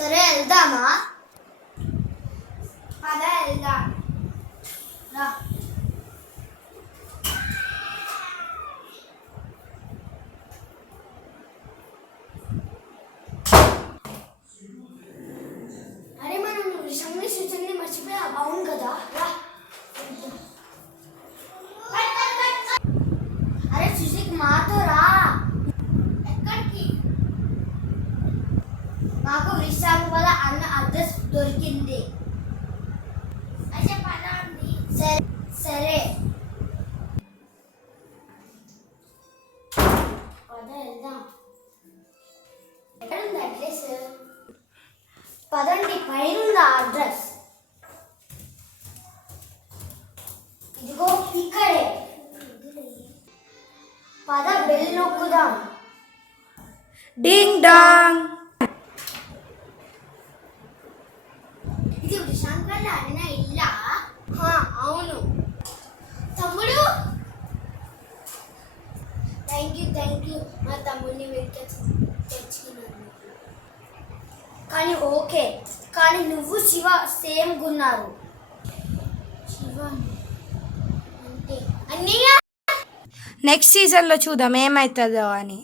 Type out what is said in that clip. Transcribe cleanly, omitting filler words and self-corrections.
సరే వెళ్దామా? అదే వెళ్దాం రా. అరే మనం విషయంలో సూచనని మర్చిపోయా. అవును కదా, రా. అరే సుజిక్ మాతో రా. ఎక్కడికి? నాకు విశాఖ వల్ల అన్న అడ్రస్ దొరికింది. అయితే పదా అండి. సరే సరే పద వెళ్దాం. ఎక్కడుంది అడ్రస్? పదండి, పైన ఉంది అడ్రస్. ఇదిగో ఇక్కడే. పద బెల్ నొక్కుదాం. Ding dong. ఇది శంకర్ల అన్న ఇల్లా? అవును తమ్ముడు. థ్యాంక్ యూ మా తమ్ముడిని తెచ్చినాను. కానీ ఓకే, కానీ నువ్వు శివ సేమ్ గున్నారు. శివ అంటే అన్నయ్య. నెక్స్ట్ సీజన్లో చూద్దాం ఏమవుతుందో అని.